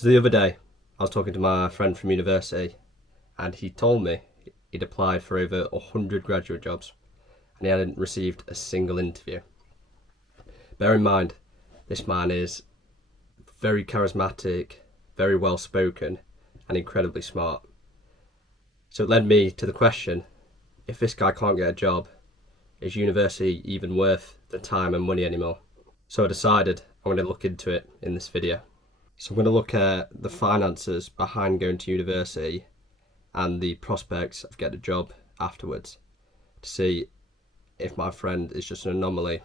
So the other day, I was talking to my friend from university, and he told me he'd applied for over 100 graduate jobs, and he hadn't received a single interview. Bear in mind, this man is very charismatic, very well spoken, and incredibly smart. So it led me to the question, if this guy can't get a job, is university even worth the time and money anymore? So I decided I'm going to look into it in this video. So I'm going to look at the finances behind going to university and the prospects of getting a job afterwards to see if my friend is just an anomaly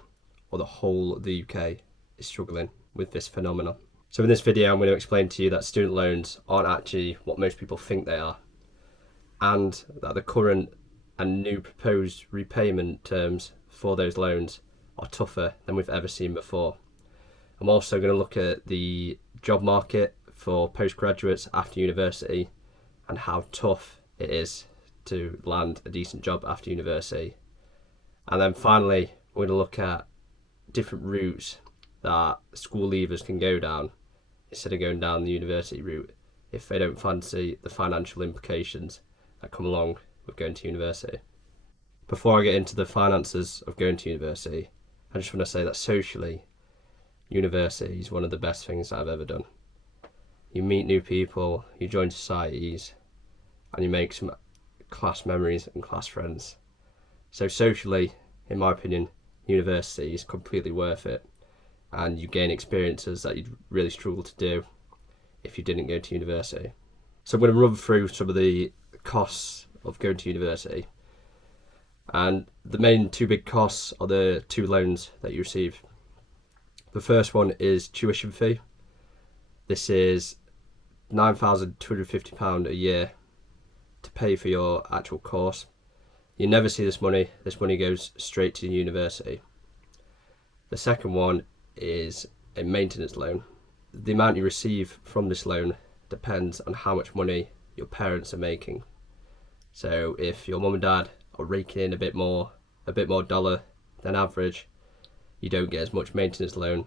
or the whole of the UK is struggling with this phenomenon. So in this video I'm going to explain to you that student loans aren't actually what most people think they are, and that the current and new proposed repayment terms for those loans are tougher than we've ever seen before. I'm also going to look at the job market for postgraduates after university and how tough it is to land a decent job after university. And then finally, we're going to look at different routes that school leavers can go down instead of going down the university route if they don't fancy the financial implications that come along with going to university. Before I get into the finances of going to university, I just want to say that socially, university is one of the best things that I've ever done. You meet new people, you join societies, and you make some class memories and class friends. So socially, in my opinion, university is completely worth it, and you gain experiences that you'd really struggle to do if you didn't go to university. So I'm going to run through some of the costs of going to university, and the main two big costs are the two loans that you receive. The first one is tuition fee. This is £9,250 a year to pay for your actual course. You never see this money. This money goes straight to university. The second one is a maintenance loan. The amount you receive from this loan depends on how much money your parents are making. So if your mum and dad are raking in a bit more dollar than average, you don't get as much maintenance loan.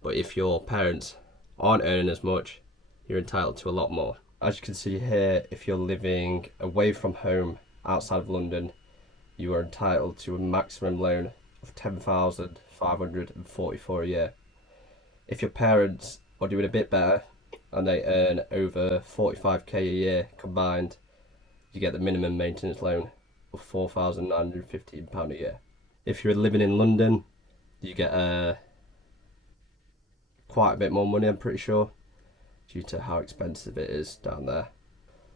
But if your parents aren't earning as much, you're entitled to a lot more. As you can see here, if you're living away from home outside of London, you are entitled to a maximum loan of £10,544 a year. If your parents are doing a bit better and they earn over 45k a year combined, you get the minimum maintenance loan of £4,915 a year. If you're living in London, you get quite a bit more money, I'm pretty sure, due to how expensive it is down there.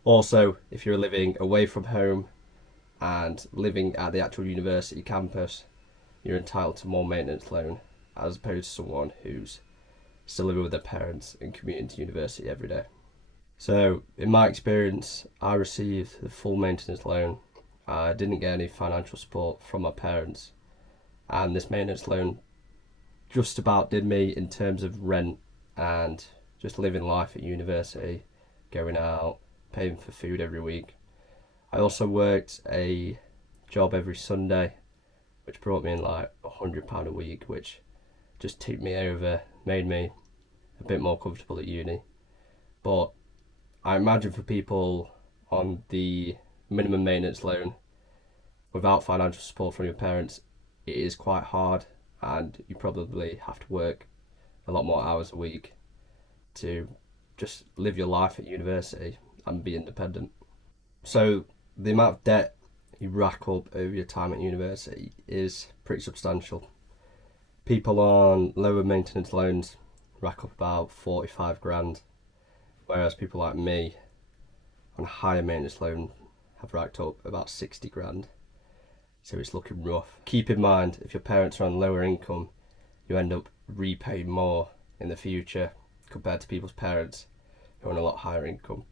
Also, if you're living away from home and living at the actual university campus, you're entitled to more maintenance loan as opposed to someone who's still living with their parents and commuting to university every day. So in my experience, I received the full maintenance loan. I didn't get any financial support from my parents, and this maintenance loan just about did me in terms of rent and just living life at university, going out, paying for food every week. I also worked a job every Sunday, which brought me in like £100 a week, which just tipped me over, made me a bit more comfortable at uni. But I imagine for people on the minimum maintenance loan without financial support from your parents, it is quite hard, and you probably have to work a lot more hours a week to just live your life at university and be independent. So the amount of debt you rack up over your time at university is pretty substantial. People on lower maintenance loans rack up about 45 grand, whereas people like me on a higher maintenance loan have racked up about 60 grand. So it's looking rough. Keep in mind, if your parents are on lower income, you end up repaying more in the future compared to people's parents who are on a lot higher income,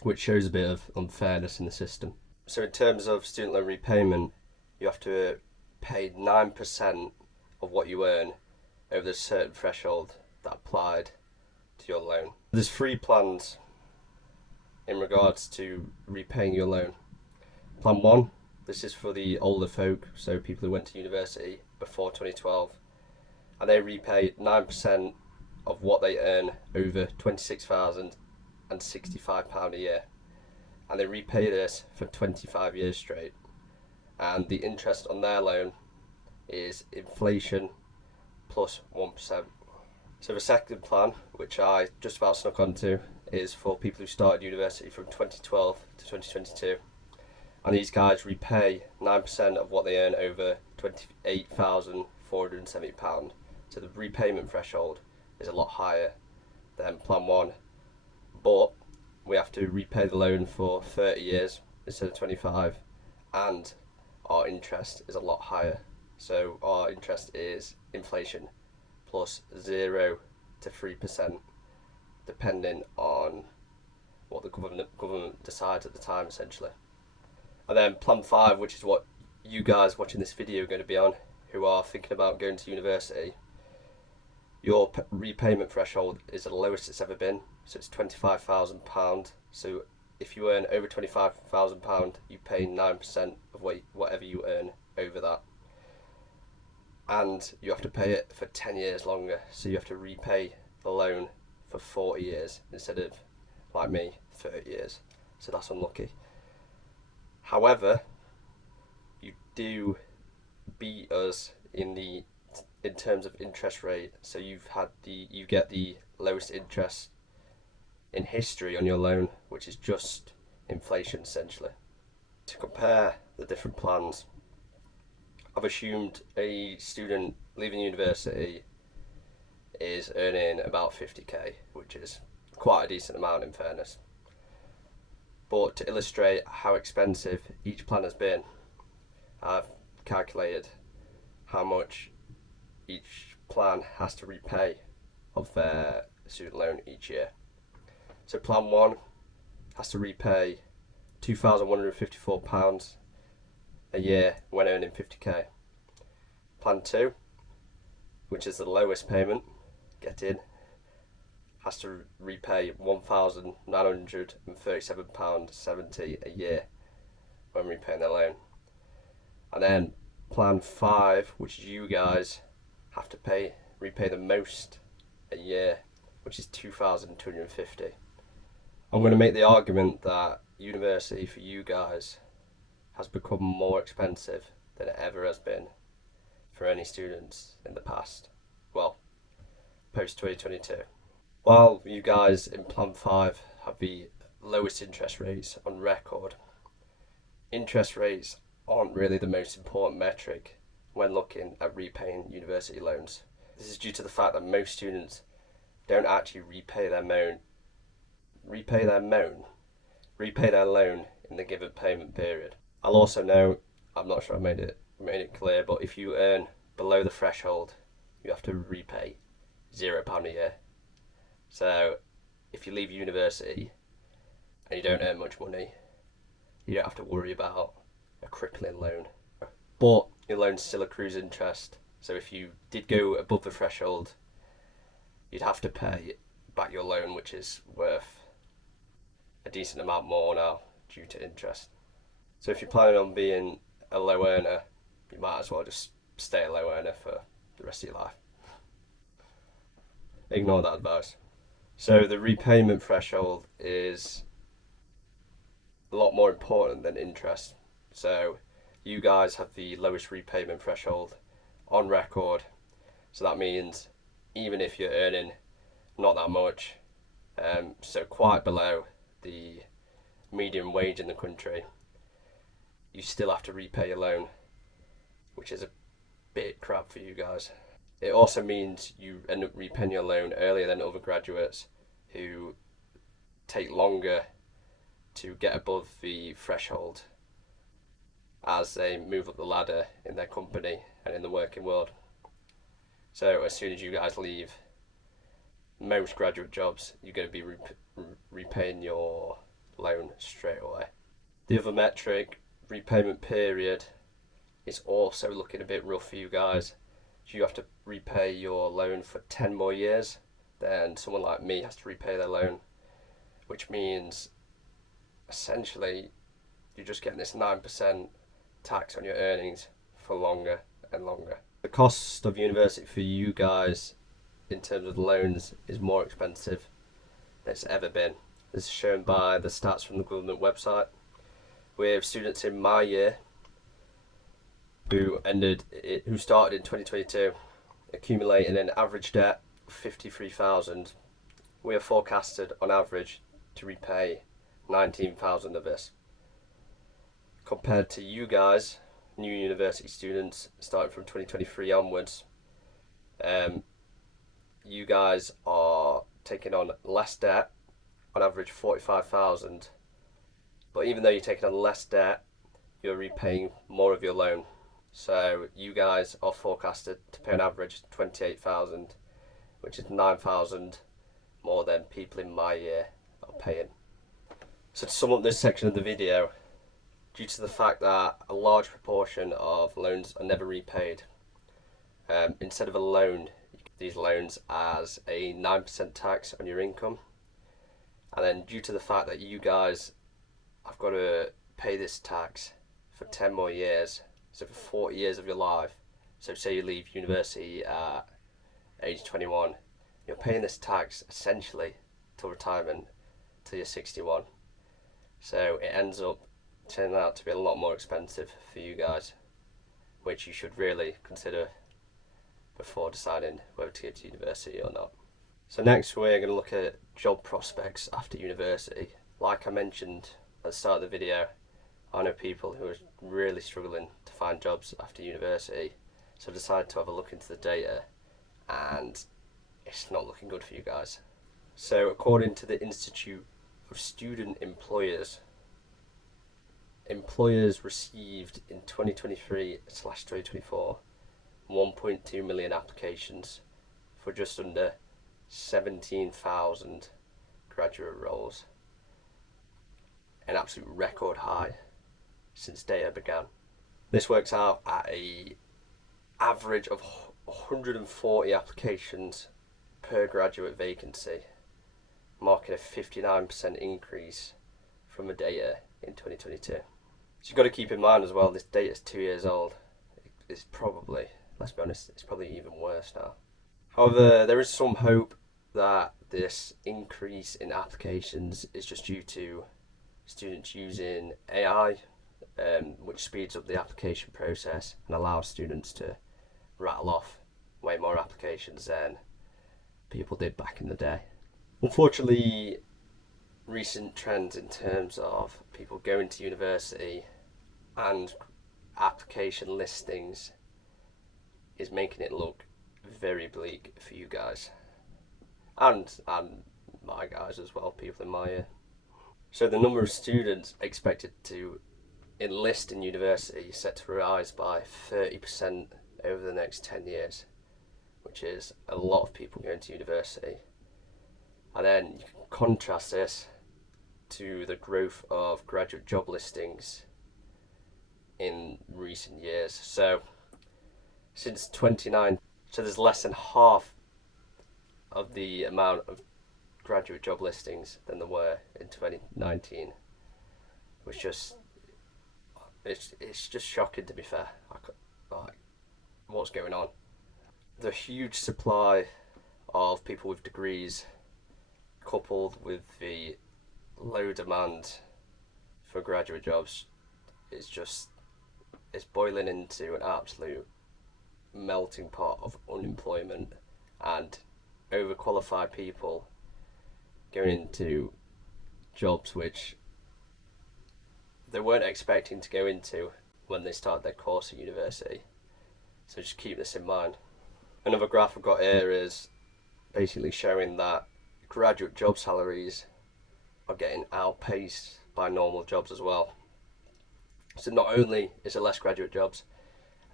which shows a bit of unfairness in the system. So in terms of student loan repayment, you have to pay 9% of what you earn over a certain threshold that applied to your loan. There's three plans in regards to repaying your loan. Plan 1, this is for the older folk, so people who went to university before 2012, and they repay 9% of what they earn over £26,065 a year, and they repay this for 25 years straight, and the interest on their loan is inflation plus 1%. So the second plan, which I just about snuck onto, is for people who started university from 2012 to 2022, and these guys repay 9% of what they earn over £28,470. So the repayment threshold is a lot higher than plan 1, but we have to repay the loan for 30 years instead of 25, and our interest is a lot higher. So our interest is inflation plus 0 to 3%, depending on what the government decides at the time, essentially. And then plan 5, which is what you guys watching this video are going to be on, who are thinking about going to university, your repayment threshold is the lowest it's ever been, so it's £25,000. So if you earn over £25,000, you pay 9% of whatever you earn over that. And you have to pay it for 10 years longer, so you have to repay the loan for 40 years instead of, like me, 30 years. So that's unlucky. However, you do beat us in terms of interest rate. So you get the lowest interest in history on your loan, which is just inflation essentially. To compare the different plans, I've assumed a student leaving university is earning about 50k, which is quite a decent amount in fairness. But to illustrate how expensive each plan has been, I've calculated how much each plan has to repay of their student loan each year. So plan 1 has to repay £2,154 a year when earning 50k. Plan 2, which is the lowest payment, has to repay £1,937.70 a year when repaying their loan. And then plan 5, which you guys have to repay the most a year, which is £2,250. I'm going to make the argument that university for you guys has become more expensive than it ever has been for any students in the past. Well, post 2022. While you guys in plan 5 have the lowest interest rates on record, interest rates aren't really the most important metric when looking at repaying university loans. This is due to the fact that most students don't actually repay their loan in the given payment period. I'll also note, I'm not sure I made it clear, but if you earn below the threshold, you have to repay £0 a year. So if you leave university and you don't earn much money, you don't have to worry about a crippling loan. But your loan still accrues interest, so if you did go above the threshold, you'd have to pay back your loan, which is worth a decent amount more now due to interest. So if you're planning on being a low earner, you might as well just stay a low earner for the rest of your life. Ignore that advice. So the repayment threshold is a lot more important than interest. So you guys have the lowest repayment threshold on record. So that means even if you're earning not that much, so quite below the median wage in the country, you still have to repay your loan, which is a bit crap for you guys. It also means you end up repaying your loan earlier than other graduates who take longer to get above the threshold as they move up the ladder in their company and in the working world. So as soon as you guys leave most graduate jobs, you're going to be repaying your loan straight away. The other metric, repayment period, is also looking a bit rough for you guys. So you have to repay your loan for 10 more years. Then someone like me has to repay their loan, which means essentially you're just getting this 9% tax on your earnings for longer and longer. The cost of university for you guys in terms of loans is more expensive than it's ever been. This is shown by the stats from the government website. We have students in my year who started in 2022 accumulating an average debt of 53,000. We are forecasted on average to repay 19,000 of this. Compared to you guys, new university students starting from 2023 onwards, you guys are taking on less debt, on average 45,000. But even though you're taking on less debt, you're repaying more of your loan. So you guys are forecasted to pay on average 28,000, which is 9,000 more than people in my year are paying. So to sum up this section of the video, due to the fact that a large proportion of loans are never repaid, instead of a loan, you get these loans as a 9% tax on your income. And then due to the fact that you guys have got to pay this tax for 10 more years, so for 40 years of your life, so say you leave university at age 21, you're paying this tax essentially till retirement, till you're 61. So it ends up turning out to be a lot more expensive for you guys, which you should really consider before deciding whether to go to university or not. So next we're going to look at job prospects after university. Like I mentioned at the start of the video, I know people who are really struggling to find jobs after university, so I've decided to have a look into the data, and it's not looking good for you guys. So according to the Institute of Student Employers, employers received in 2023/2024 1.2 million applications for just under 17,000 graduate roles, an absolute record high since data began. This works out at a average of 140 applications per graduate vacancy, marking a 59% increase from the data in 2022. So you've got to keep in mind as well, this data is 2 years old. It's probably, let's be honest, it's probably even worse now. However, there is some hope that this increase in applications is just due to students using AI, which speeds up the application process and allows students to rattle off way more applications than people did back in the day. Unfortunately, recent trends in terms of people going to university and application listings is making it look very bleak for you guys and my guys as well, people in my year. So the number of students expected to enlist in university is set to rise by 30% over the next 10 years, which is a lot of people going to university. And then you can contrast this to the growth of graduate job listings in recent years. So since 2009, so there's less than half of the amount of graduate job listings than there were in 2019, which it's just shocking, to be fair. Like, what's going on? The huge supply of people with degrees, coupled with the low demand for graduate jobs, it's boiling into an absolute melting pot of unemployment and overqualified people going into jobs which they weren't expecting to go into when they started their course at university. So just keep this in mind. Another graph I've got here is basically showing that graduate job salaries are getting outpaced by normal jobs as well. So not only is there less graduate jobs,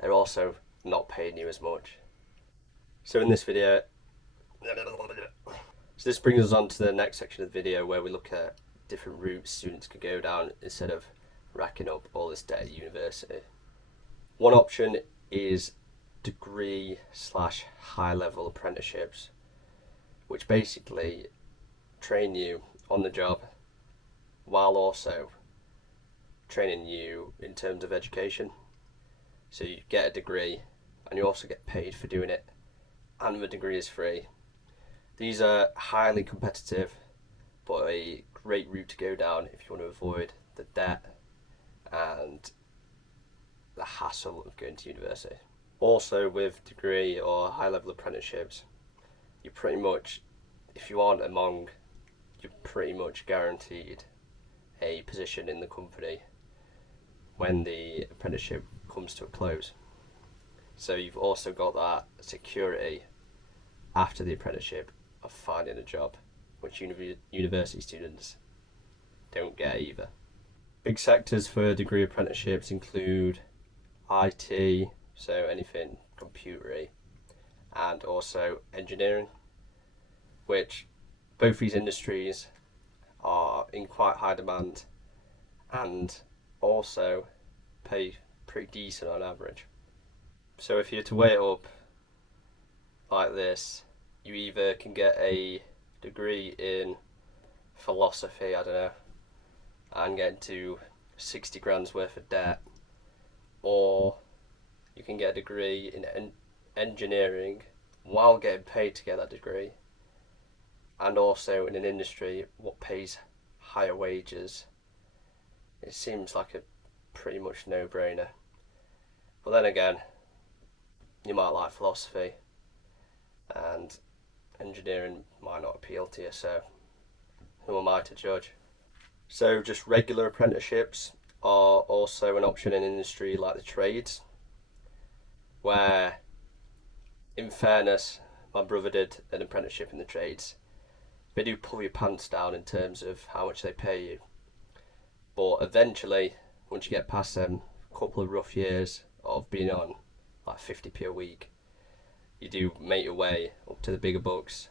they're also not paying you as much. So in this video, so this brings us on to the next section of the video where we look at different routes students could go down instead of racking up all this debt at university. One option is degree/high level apprenticeships, which basically train you on the job while also training you in terms of education. So you get a degree and you also get paid for doing it, and the degree is free. These are highly competitive, but a great route to go down if you want to avoid the debt and the hassle of going to university. Also, with degree or high level apprenticeships, you pretty much, if you aren't a Hmong, you're pretty much guaranteed a position in the company when the apprenticeship comes to a close. So you've also got that security after the apprenticeship of finding a job, which university students don't get either. Big sectors for degree apprenticeships include IT, so anything computery, and also engineering, which both these industries are in quite high demand and also pay pretty decent on average. So if you're to weigh it up like this, you either can get a degree in philosophy, I don't know, and get into 60 grand's worth of debt, or you can get a degree in engineering while getting paid to get that degree, and also in an industry what pays higher wages. It seems like a pretty much no-brainer. But then again, you might like philosophy and engineering might not appeal to you, so who am I to judge? So just regular apprenticeships are also an option in industry like the trades, where in fairness, my brother did an apprenticeship in the trades. They do pull your pants down in terms of how much they pay you, but eventually, once you get past them couple of rough years of being on like 50p a week, you do make your way up to the bigger bucks,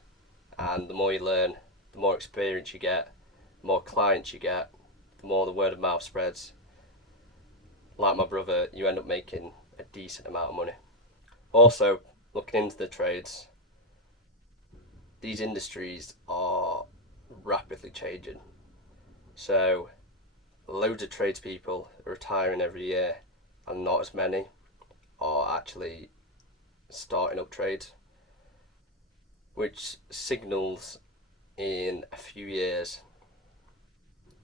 and the more you learn, the more experience you get, the more clients you get, the more the word of mouth spreads. Like my brother, you end up making a decent amount of money. Also, looking into the trades, these industries are rapidly changing. So, loads of tradespeople are retiring every year, and not as many are actually starting up trades, which signals in a few years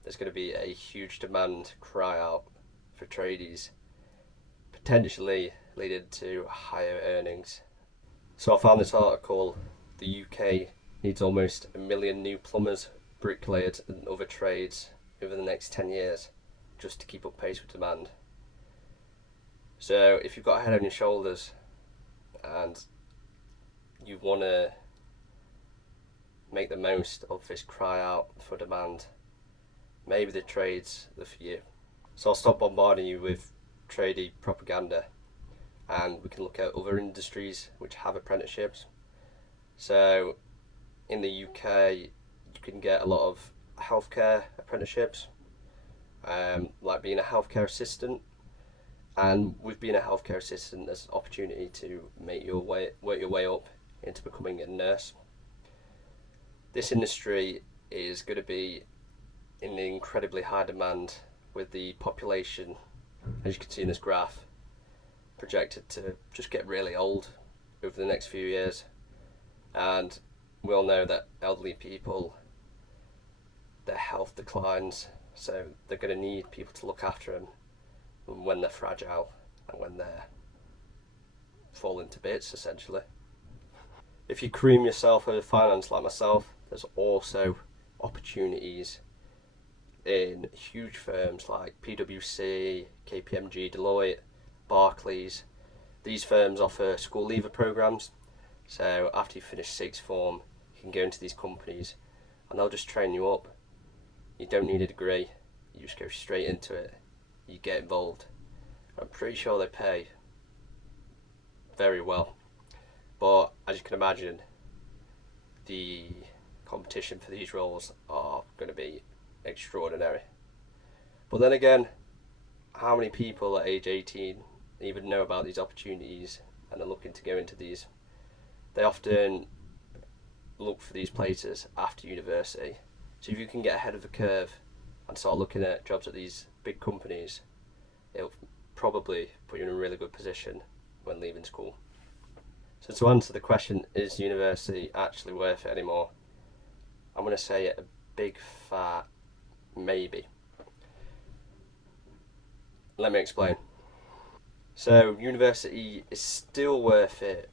there's going to be a huge demand cry out for tradies, potentially leading to higher earnings. So I found this article: the UK needs almost 1 million new plumbers, bricklayers and other trades over the next 10 years just to keep up pace with demand. So if you've got a head on your shoulders and you want to make the most of this cry out for demand, maybe the trades are for you. So I'll stop bombarding you with tradie propaganda, and we can look at other industries which have apprenticeships. So in the UK, you can get a lot of healthcare apprenticeships, like being a healthcare assistant. And with being a healthcare assistant, there's an opportunity to work your way up into becoming a nurse. This industry is going to be in incredibly high demand, with the population, as you can see in this graph, projected to just get really old over the next few years. And we all know that elderly people, their health declines, so they're going to need people to look after them when they're fragile and when they're falling to bits, essentially. If you cream yourself over finance like myself, there's also opportunities in huge firms like PwC, KPMG, Deloitte, Barclays. These firms offer school leaver programs, so after you finish sixth form, you can go into these companies and they'll just train you up. You don't need a degree, you just go straight into it. You get involved. I'm pretty sure they pay very well, but as you can imagine, the competition for these roles are going to be extraordinary. But then again, how many people at age 18 even know about these opportunities and are looking to go into these? They often look for these places after university. So if you can get ahead of the curve and start looking at jobs at these big companies, it'll probably put you in a really good position when leaving school. So to answer the question, is university actually worth it anymore? I'm going to say a big fat maybe. Let me explain. So university is still worth it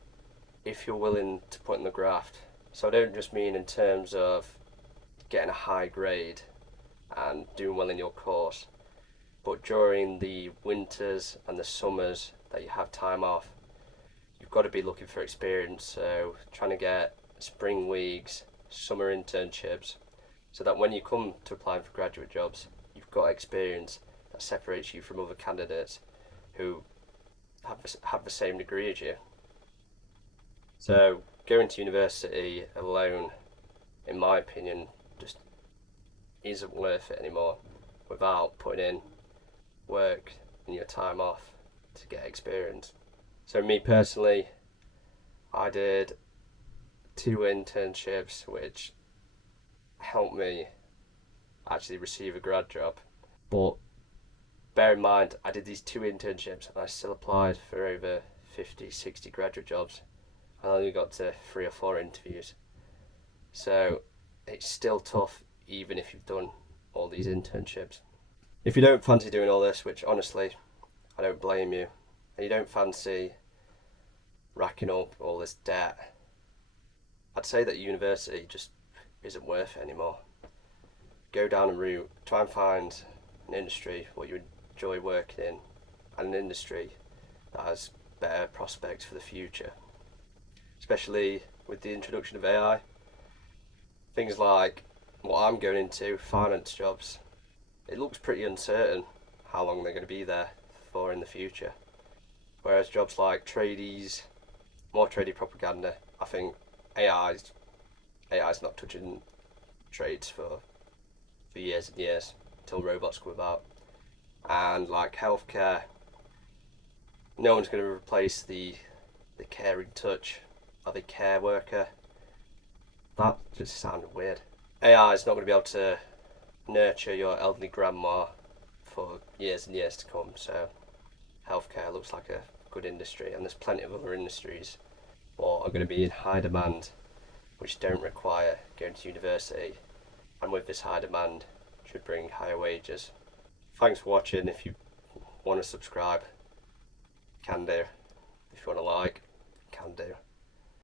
if you're willing to put in the graft. So I don't just mean in terms of getting a high grade and doing well in your course, but during the winters and the summers that you have time off, you've got to be looking for experience. So trying to get spring weeks, summer internships, so that when you come to applying for graduate jobs, you've got experience that separates you from other candidates who have the same degree as you. So going to university alone, in my opinion, just isn't worth it anymore without putting in work and your time off to get experience. So me personally, I did 2 internships which helped me actually receive a grad job. But bear in mind, I did these 2 internships and I still applied for over 50, 60 graduate jobs. I only got to 3 or 4 interviews. So it's still tough even if you've done all these internships. If you don't fancy doing all this, which honestly I don't blame you, and you don't fancy racking up all this debt, I'd say that university just isn't worth it anymore. Go down a route, try and find an industry what you enjoy working in, and an industry that has better prospects for the future. Especially with the introduction of AI, things like what I'm going into, finance jobs, it looks pretty uncertain how long they're going to be there for in the future. Whereas jobs like tradies, more tradie propaganda, I think AI's not touching trades for years and years until robots come about. And like healthcare, no one's going to replace the caring touch of a care worker. That just sounded weird. AI is not going to be able to nurture your elderly grandma for years and years to come. So healthcare looks like a good industry, and there's plenty of other industries that are going to be in high demand, which don't require going to university, and with this high demand should bring higher wages. Thanks for watching. If you want to subscribe, can do. If you want to like, can do.